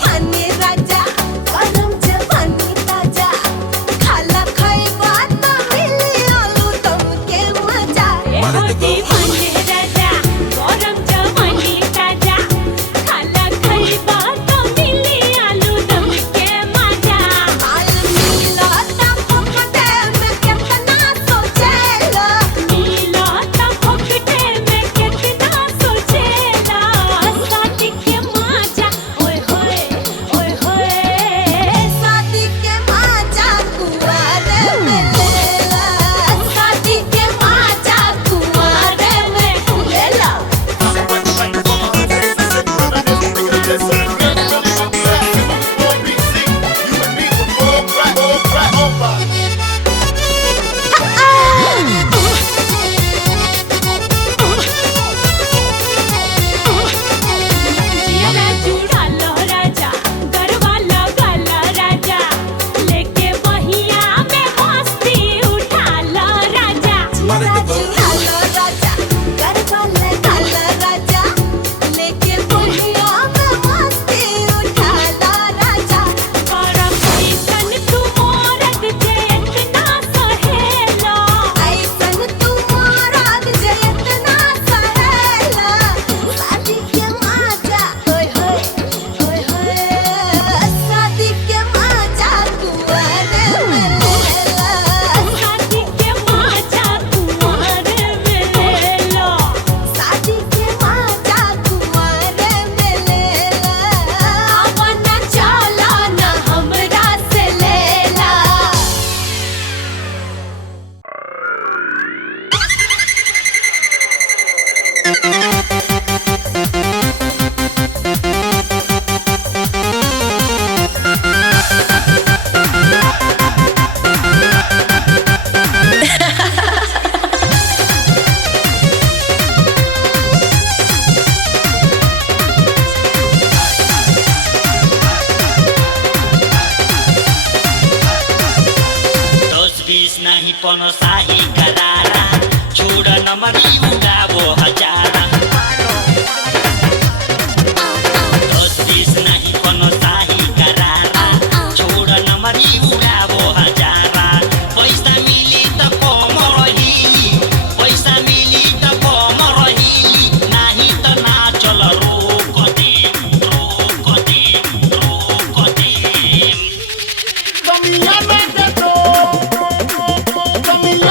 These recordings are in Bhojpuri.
तूफानी राजा गरम जवानी ताजा खाला खइबा त मिली आलू दम के मजा मर्द दीवाने राजा गरम जवानी ताजा खाला खइबा त मिली आलू दम के मजा हाल मिला त फकटे में कितना सोचेला मिला त फकटे में कितना सोचेला शादी के मजा ओए होए शादी के मजा कुंवारे में लेला शादी के मजा कुंवारे में लेला जियारा चूड़ा लो राजा गरबा लगाला राजा लेके बहिया में मस्ती उठा लो राजा चुरालो राजा गरबा लगाला राजा लेके बोलिया में मस्ती उठाला राजा करम ऐसन तू मोरत जे इतना सहेला ऐसन तू मोराग जे इतना सहेला शादी के मजा ओए होए शादी के मजा कुंवारे में लेला शादी के मजा कुंवारे में ले लो शादी के मजा कुंवारे में लेला अपना चला ना हमरा से लेला दस बीस नहीं पनो साही करारा छोड़ नमरी उड़ावो हजारा दस बीस नहीं पनो साही करारा छोड़ नमरी उड़ावो हजारा पैसा मिली त कम रहिली पैसा मिली त कम रहिली नाही त ना चल रोक दे कमिया में दे दो कमिया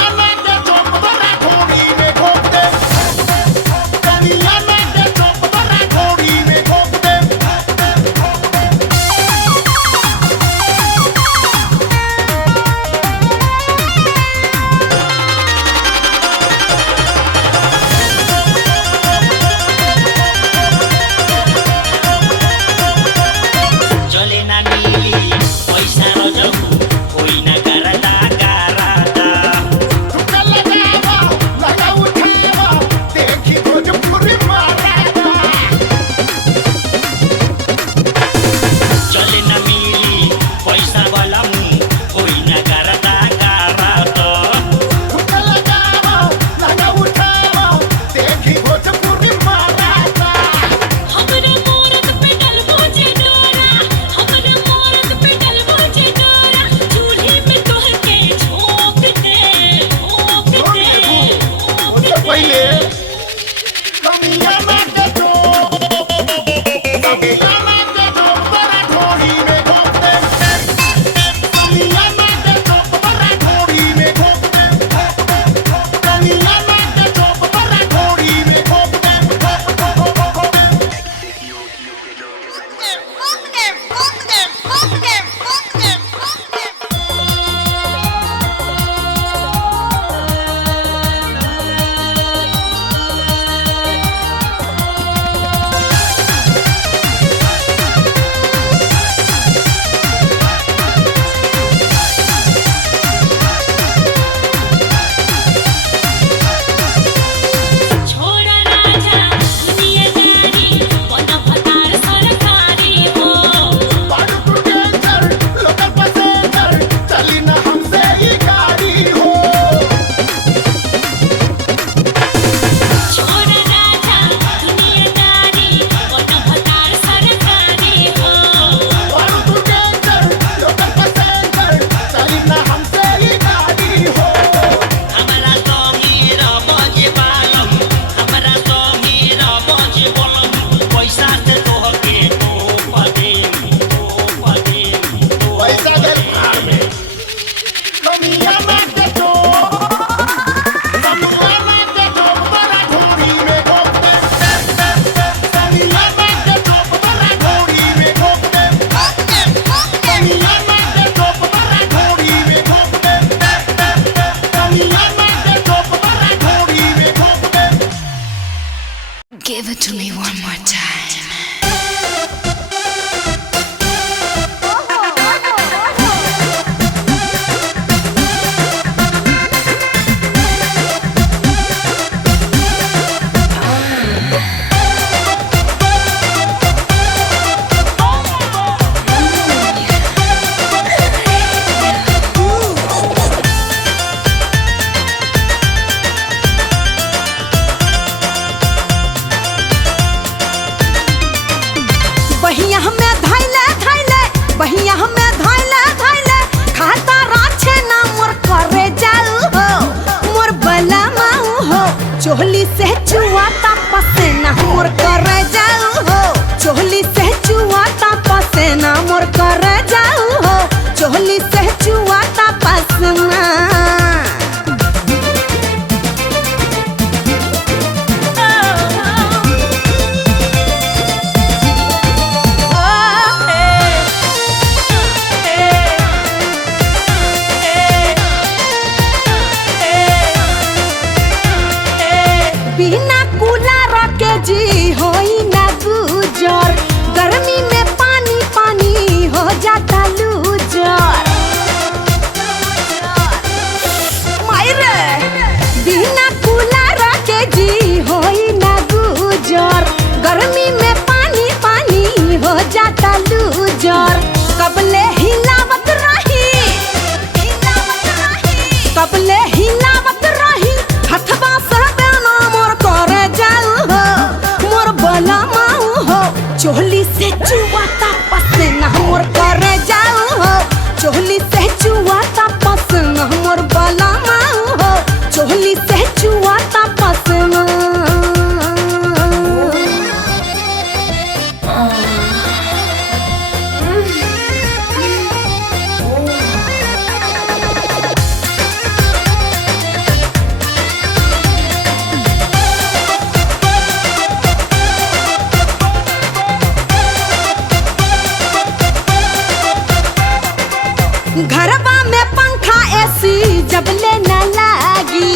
ऐसी जब ले न लागी,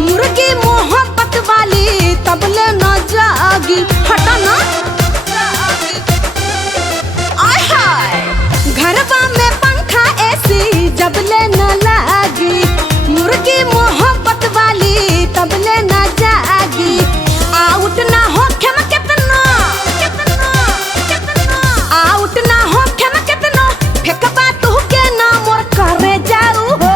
मुर्गी मोहब्बत वाली तब ले न जागी। हटा ना आय हाय, घरवा में पंखा ऐसी जब ले न लागी, मुर्गी मोहब्बत वाली तब ले न जागी। आउट ना हो खेम कितना, आउट ना हो खेम कितना, फेंकबा तू के ना मोर करे जाऊ हो,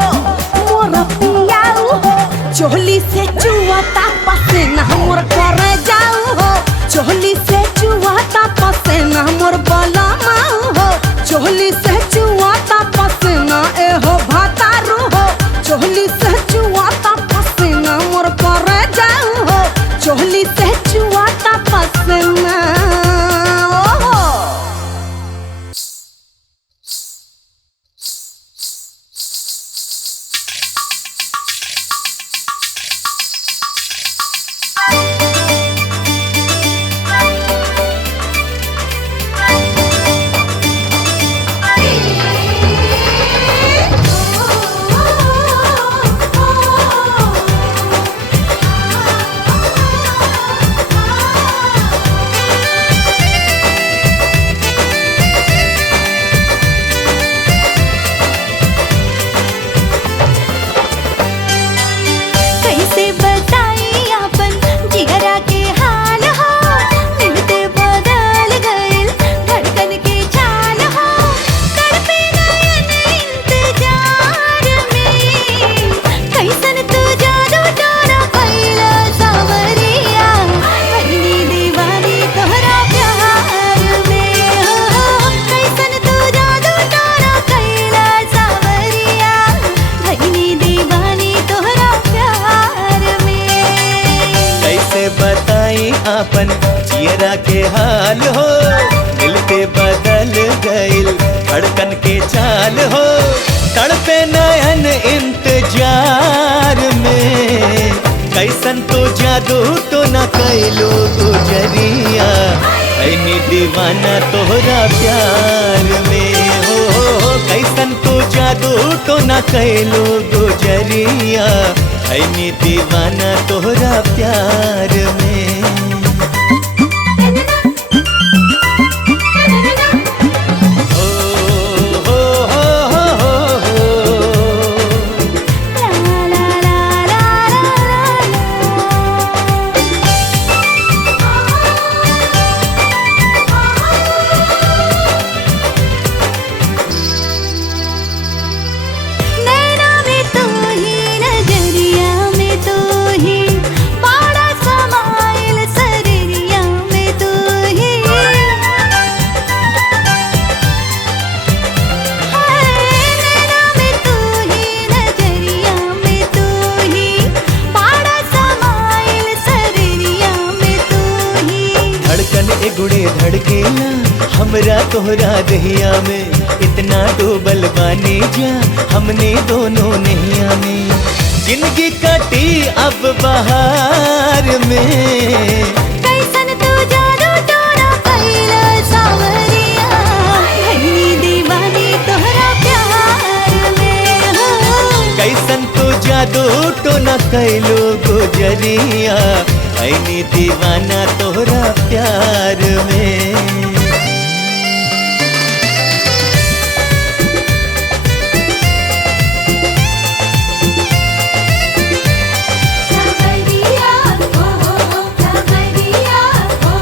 मोर पियाऊ हो। चोली से चुआता पसीना मोर करे जाऊ हो, चोली से चुआता पसीना मोर बलमाऊ हो। चोली से चुआता पसीना ए हो भातारू हो, चोली से चुआता पसीना मोर करे जाऊ हो, चोली से चुआता पसीना। ओहो कैसे बताई अपन जिगरा के हाल हो, मिलते बदल गइल धड़कन के चाल हो। तड़पे नयन इंतजार में, कैसन तू जादू टोना कैला सावरिया, पहली दीवानी तोहरा प्यार में हो। कैसन तू जादू टोना कैला सावरिया, पहली दीवानी तोहरा प्यार में। कैसे बताई आपन जियरा के हाल हो, मिलके बदल गइल धड़कन के चाल हो। तड़पे नयन इंतजार में, कैसन तो जादू तो न कैलो गुजरिया, ऐनी दीवाना तोहरा प्यार में हो। कैसन तो जादू तो न कैलो गुजरिया, ऐनी दीवाना तोहरा प्यार में। ओ हो हो हो हो ला ला ला ला नैना में तू ही, नजरिया में तू ही, बड़ा समाइल सरिया में तू ही। हाय नैना में तू ही, नजरिया में तू ही, बड़ा समाइल सरिया में तू ही। धड़कन एगुड़े धड़केला हमरा तोहरा दहिया में, इतना डूबल बानी जा हमने दोनों नैया में। जिंदगी कटी अब बहार में, कैसन तू जादू टोना कैला सावरिया, भइली दीवानी तोहरा प्यार में हो। कैसन तो जादू तो न कैलो गुजरिया, ऐनी दीवाना तोहरा प्यार में। सावरिया हो सावरिया हो।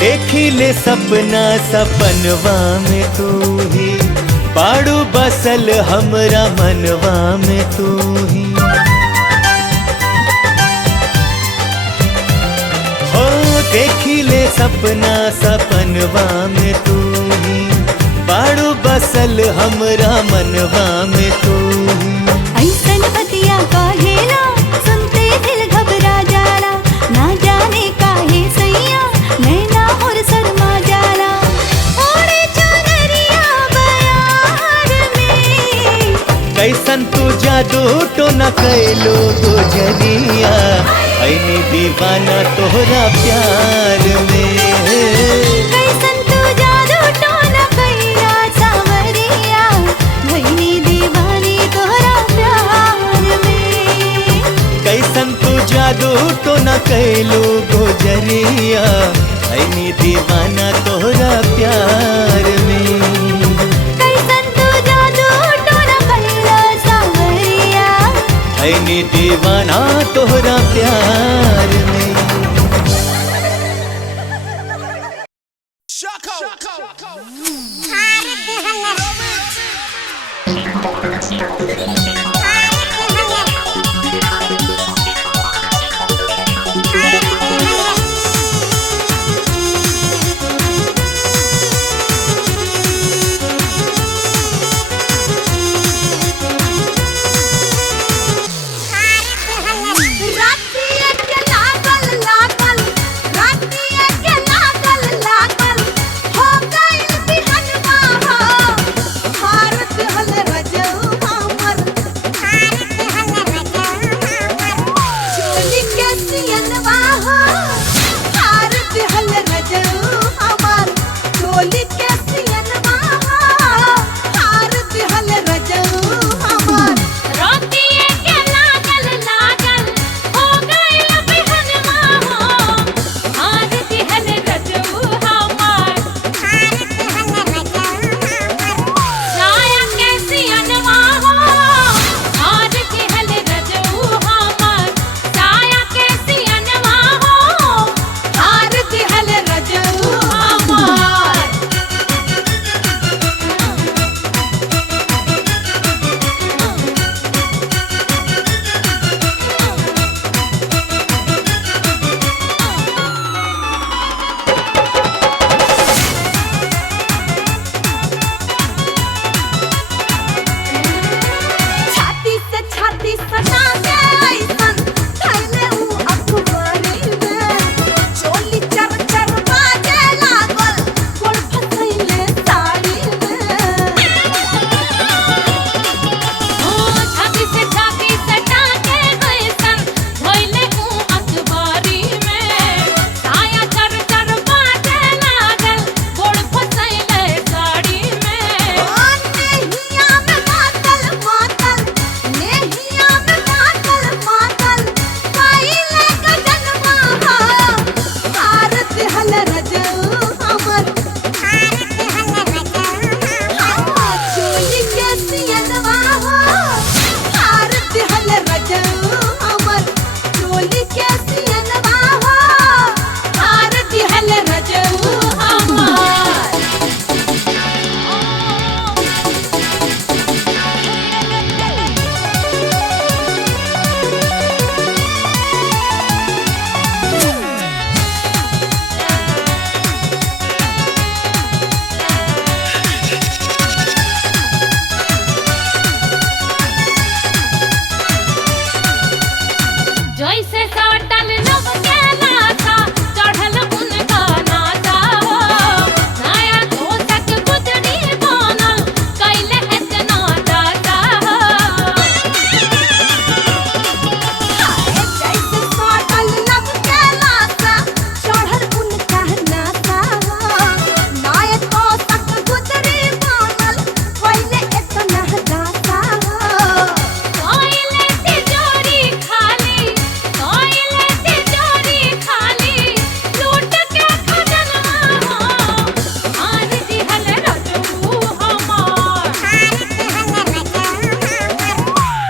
देखिले सपना सपनवा में तू ही, बाड़ू बसल हमरा मनवा में तू ही। हो देखिले सपना सपनवा में तू ही, बाड़ू बसल हमरा मनवा में तू ही। ऐसन बतिया कहेला, सुनते दिल घबरा जाला, ना जाने काहे सैया नैना और शर्मा जाला। ओढ़े चुनरिया बयार में, कैसन तू जादू तो न कैलो गुजरिया, ऐनी दीवाना तोहरा प्यार में। कैसन तू जादू टोना जादू तो न कैलो गोजरिया ऐनी दीवाना तोहरा प्यार में। कैसन तू जादू टोना कैला सावरिया ऐनी दीवाना तोहरा प्यार में। रातिया के लागल लागल रातिया के लागल लागल हो गइल बिहनवा हो भारत हल रजऊ हमर चोली के सियनवा हो भारत हल रजऊ हमर चोली के सियनवा हो भारत हल रजऊ हमर रोतिए के लागल लागल हो गइल बिहनवा हो हार दिहल रजऊ हमार साया के सियनवा हो हार दिहल रजऊ हमार साया के सियनवा हो हार दिहल रजऊ हमार छाती से छाती सटा के ऐसन थैले ऊ अखबारी में चोली चर चर बाजे लागल गोड़ फसैले साड़ी में ओ छाती से छाती सटा के गइसन धइले ऊ अखबारी में साया चर चर बाजे लागल गोड़ फसैले साड़ी में ओ नेहिया में मातल मातल नेहिया में मातल मातल काइले गजनवा हो हार दिहल रजऊ हमर चोली के सियनवा हो हार दिहल रजऊ हमर चोली के सियनवा हो हार दिहल रजऊ हमर जैसे सटल नव के लाथा चढ़ल उनका नाता हो नया दोषक गुजरी बनल कैले इतना दाता हो जैसे सटल लब के लाता चढ़ल उनका नाता नाय तो तक गुजरी बनल पहिले इतना दाता कोइले तिजोरी खाली लूट के खजनवा हो हार दिहल रजऊ हमार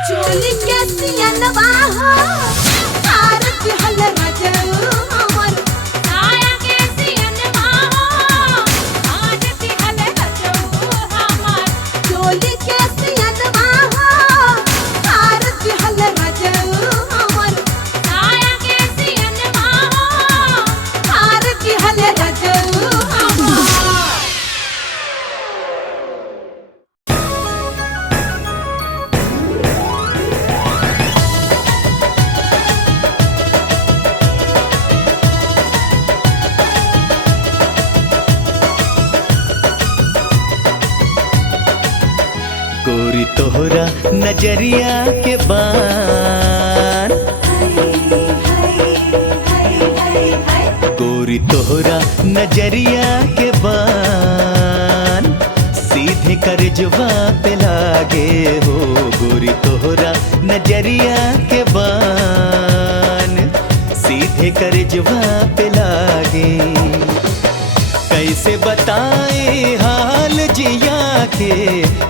चोली के सियनवा हो हार दिहल रजऊ हमर साया के सियनवा हो हार दिहल रजऊ हमार चोली के सियनवा हो हार दिहल रजऊ हमर साया के सियनवा हो हार दिहल रजऊ हमर गोरी तोहरा नजरिया के बान गोरी तोहरा नजरिया के बान सीधे कर जवाब पे लागे हो गोरी तोहरा नजरिया के बान सीधे करजवा पे लागे। कैसे बताए हाल जिया के,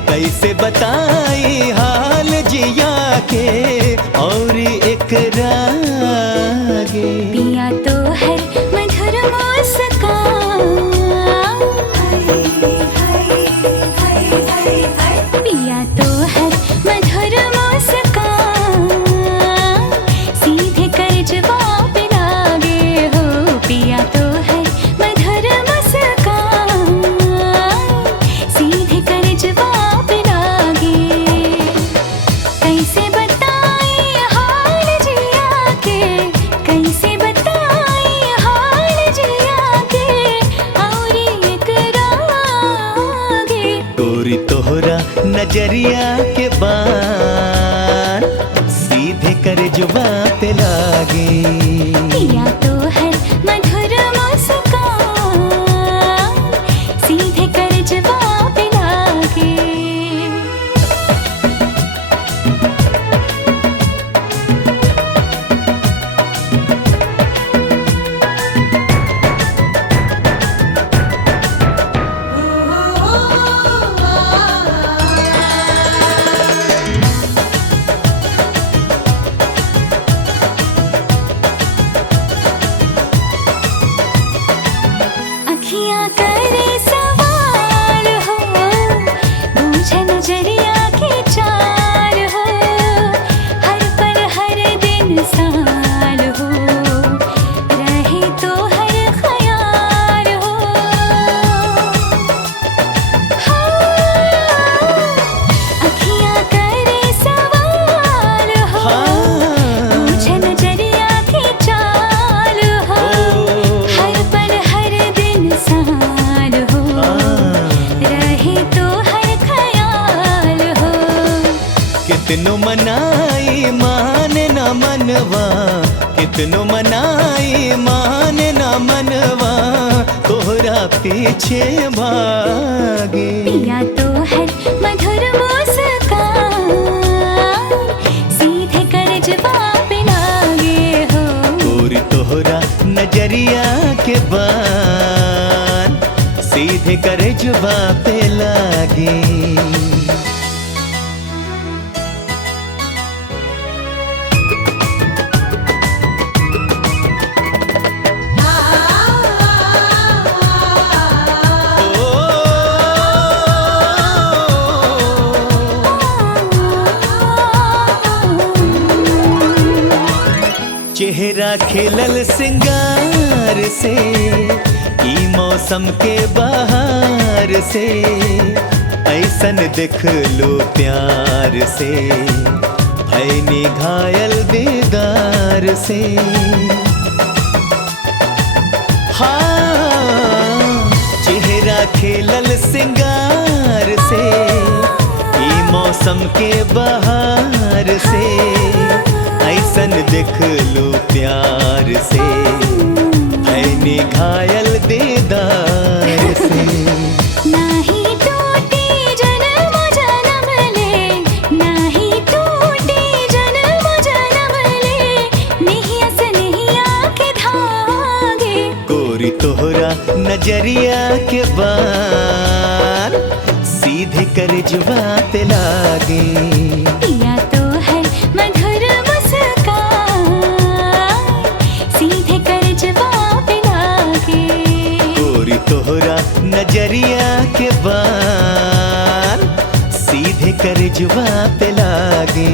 कैसे बताए हाल जिया के, और एक रागे पिया तो है मधुर मुस्कान, पिया तो है मधुर मुस्कान, सीधे करजवा पे लागे हो। पिया तो है मधुर मुस्कान, सीधे करजवा पे लागे। कैसे बताए हाल जिया के, कैसे बताए हाल जिया के, और एक रागे गोरी तोहरा नजरिया के बान सीधे करजवा पे लागे। पिया तो है मधुर मुस्कान, सीधे करजवा पे लागे। अखियाँ करे सवाल हो, बूझे नजरिया के चाल हो, हर पल हर दिन साल हो, रहे तो हर ख्याल हो। अखियाँ करे सवाल हो, बूझे नजरिया के चाल हो, हर पल हर दिन साल हो, रहे तो हर ख्याल हो। कितनो मनाई माने न मनवा, कितनो मनाई माने न मनवा, तोहरा पीछे भागे। पिया तो है मधुर मुस्कान, सीधे करजवा पे लागे हो। गोरी तोहरा नजरिया के बान सीधे करजवा पे लागे। चेहरा खिलल सिंगार से, ई मौसम के बहार से, ऐसन देख लो प्यार से, भैनी घायल दीदार से। हाँ, चेहरा खिलल सिंगार से, ई मौसम के बहार से, ऐसन देख लो प्यार से, भैनी घायल दीदार से। नाही टूटी जन्म जन्म ले, नाही टूटी जन्म जन्म ले, नैया से नैया के धागे। गोरी तोहरा नजरिया के बान सीधे करजवा पे लागे। पिया तो है मधुर मुस्कान, सीधे करजवा पे लागे। गोरी तोहरा नजरिया के बान सीधे करजवा पे लागे।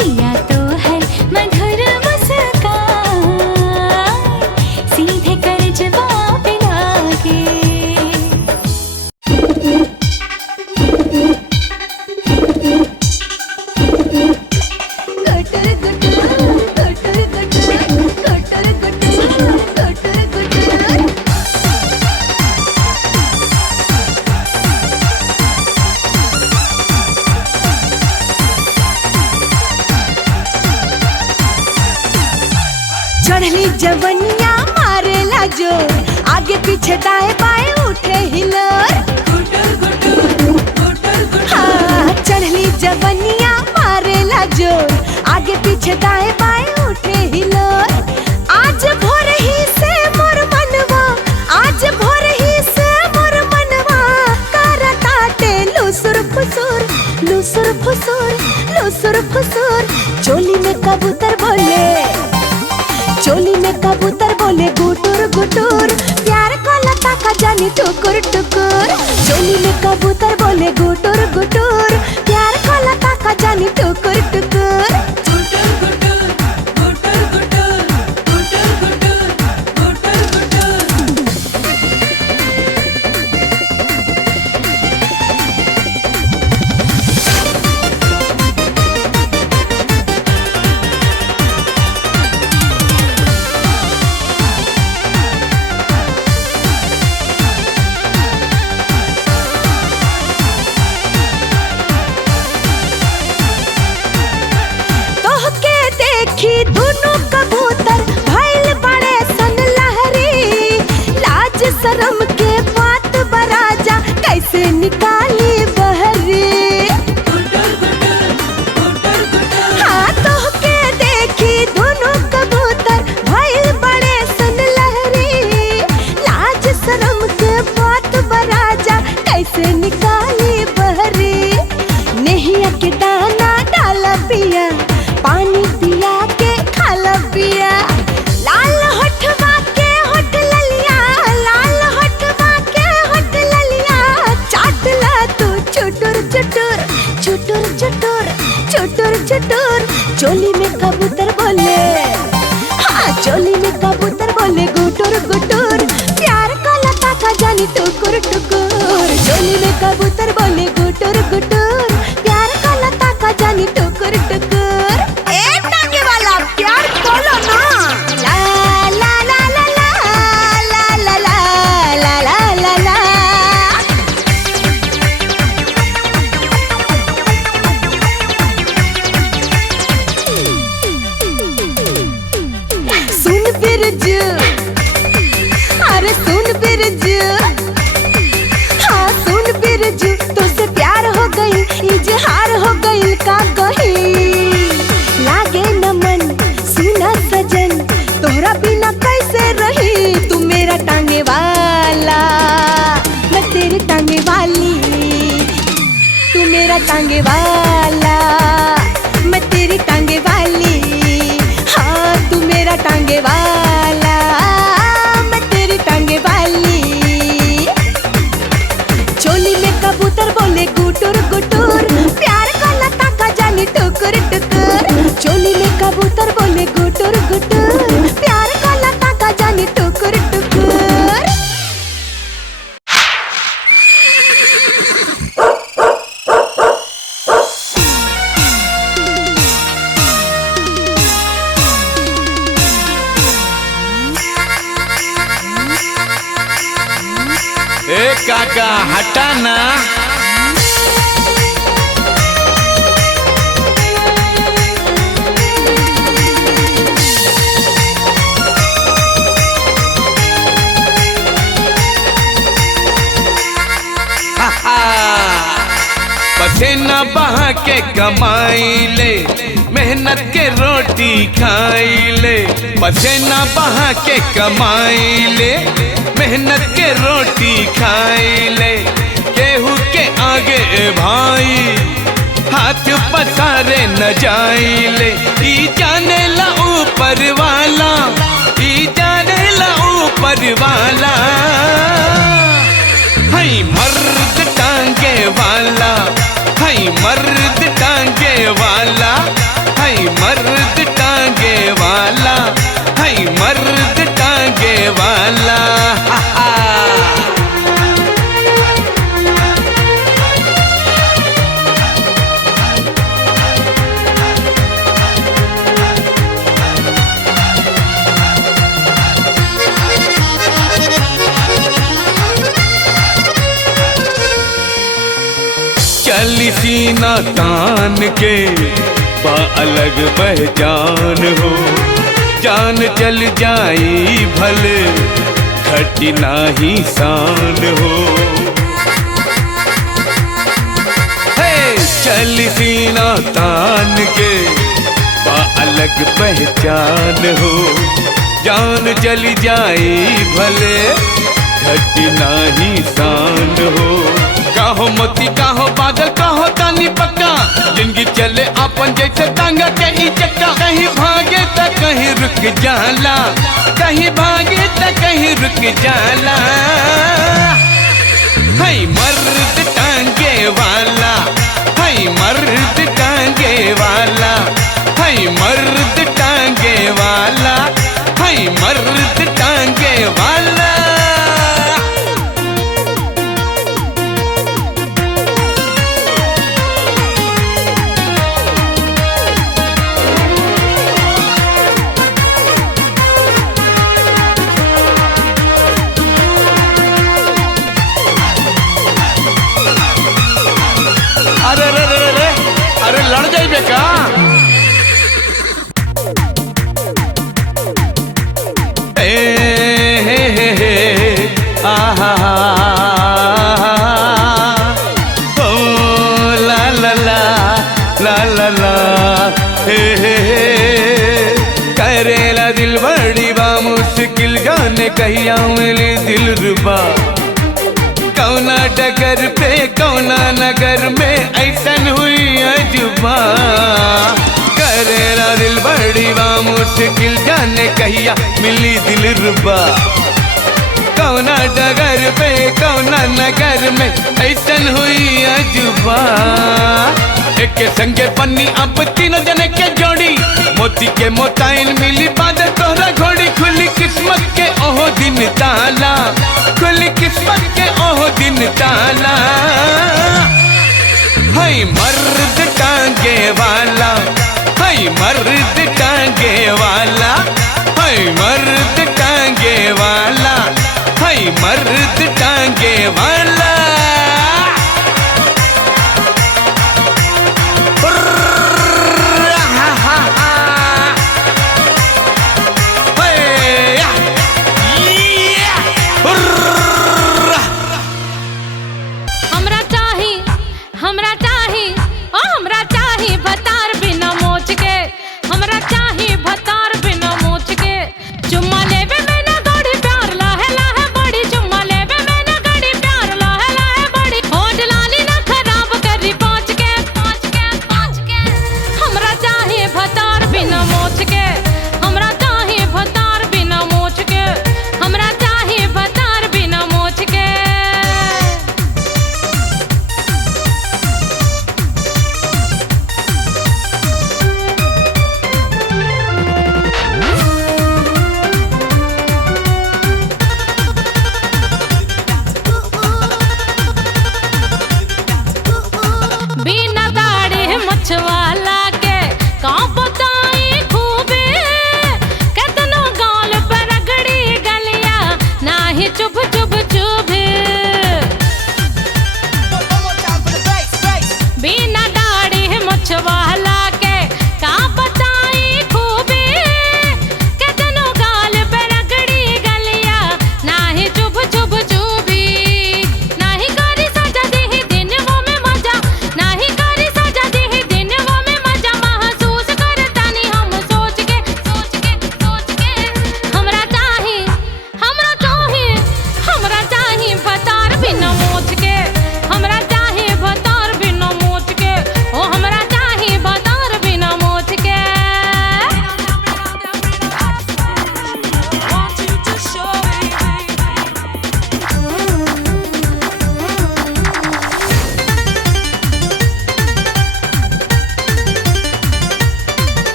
पिया तो है मधुर मुस्कान, सीधे करजवा पे लागे। चढ़ली जवनिया मारेला जोर, आगे पीछे दाएं बाएं उठे हिलोर। हाँ, चढ़ली जवनिया मारेला जोर, आगे पीछे दाएं बाएं उठे हिलोर। आज कबूतर बोले गुटुर गुटुर, प्यार का लता का जानी टुकुर टुकुर। चोली में कबूतर बोले गुटुर गुटुर, प्यार का लता का जानी टुकुर टुकुर। दोनों कबूतर भइल बड़े सन लहरी, लाज शरम के बात बराजा कैसे निकाली बहरी। हाँ तोहके देखी दोनों कबूतर भइल बड़े सन लहरी, लाज शरम के बात बराजा कैसे निकाली बहरी। नेहिया के दाना डाला पिया, पानी पिया के खाला पिया। लाल होठवा के होठ ललिया, लाल होठवा के होठ ललिया, चाटला तू चुटुर चुटुर चुटुर चुटुर चुटुर चुटुर। चोली में कबूतर बोले, हाँ चोली में कबूतर बोले गुटुर गुटुर, प्यार का लता का जानी टुकुर टुकुर। चोली में कबूतर बोले गुटुर गुटुर, प्यार का लता का जानी टुकुर टुकुर। प्यार बोलो ना। ला ला ला ला ला ला ला ला ला ला ला। सुन बिरजू, अरे सुन बिरजू, हाँ सुन बिरजू, तुझसे प्यार हो गई, इजहार हो गई का कही। लागे न मन सुना सजन, तोहरा बिना कैसे रही। तू मेरा टांगे वाला, मैं तेरी टांगे वाली। तू मेरा टांगे वाला, मैं तेरी टांगे वाली। हाँ तू मेरा टांगे वाला, मैं तेरी टांगे वाली। चोली में कबूतर बोले गुटुर गुटुर, प्यार का लता का जानी टुकुर टुकुर। चोली में कबूतर बोले गुटुर गुटुर, प्यार का लता का जानी टुकुर टुकुर। ए काका हटा ना। पसीना बहा के कमाई ले, मेहनत के रोटी खाई ले। पसीना बहा के कमाई ले, मेहनत के रोटी खाई ले। केहू के आगे भाई हाथ पसारे न जाई ले। ई जाने ला ऊपर वाला, ई जाने ला ऊपर वाला। हई मर्द टांगे वाला, हई मर्द टांगे वाला, हई मर्द टांगे वाला, हई मर्द टांगे वाला। चली सीना तान के बा अलग पहचान हो। जान चल जाई भले घटी नाही शान हो। हे चली सीना तान के बा अलग पहचान हो। जान चली जाई भले घटी नाही शान हो। काहो मोती काहो बादल काहो तानी पक्का, जिंदगी चले अपन जैसे टांगा के ई चक्का। कहीं भागे त कहीं रुक जाला, कहीं भागे त कहीं रुक जाला। है मर्द टांगे वाला, है मर्द टांगे वाला, है मर्द टांगे वाला, है मर्द टांगे वाला। अरे अरे अरे अरे अरे लड़ जाइबे का? आहा ओ ला ला ला ला ला ला हे करेला दिल बड़ी बा मुश्किल जाने कहिया मिली दिल रुबा। कौना डगर पे कौना नगर में ऐसन हुई अजुबा। करेला दिल बड़ी बा मुश्किल जाने कहिया मिली दिल रुबा। कौना डगर पे कौना नगर में ऐसन हुई अजुबा। एक संगे पन्नी अब तीनों जने के जोड़ी, मोती के मोताइन मिली बाद तोहरा घोड़ी। खुली किस्मत के ओहो दिन ताला, खुली किस्मत के ओहो दिन ताला। है मर्द टांगे वाला, है मर्द टांगे वाला, है मर्द टांगे वाला, है मर्द टांगे वाला।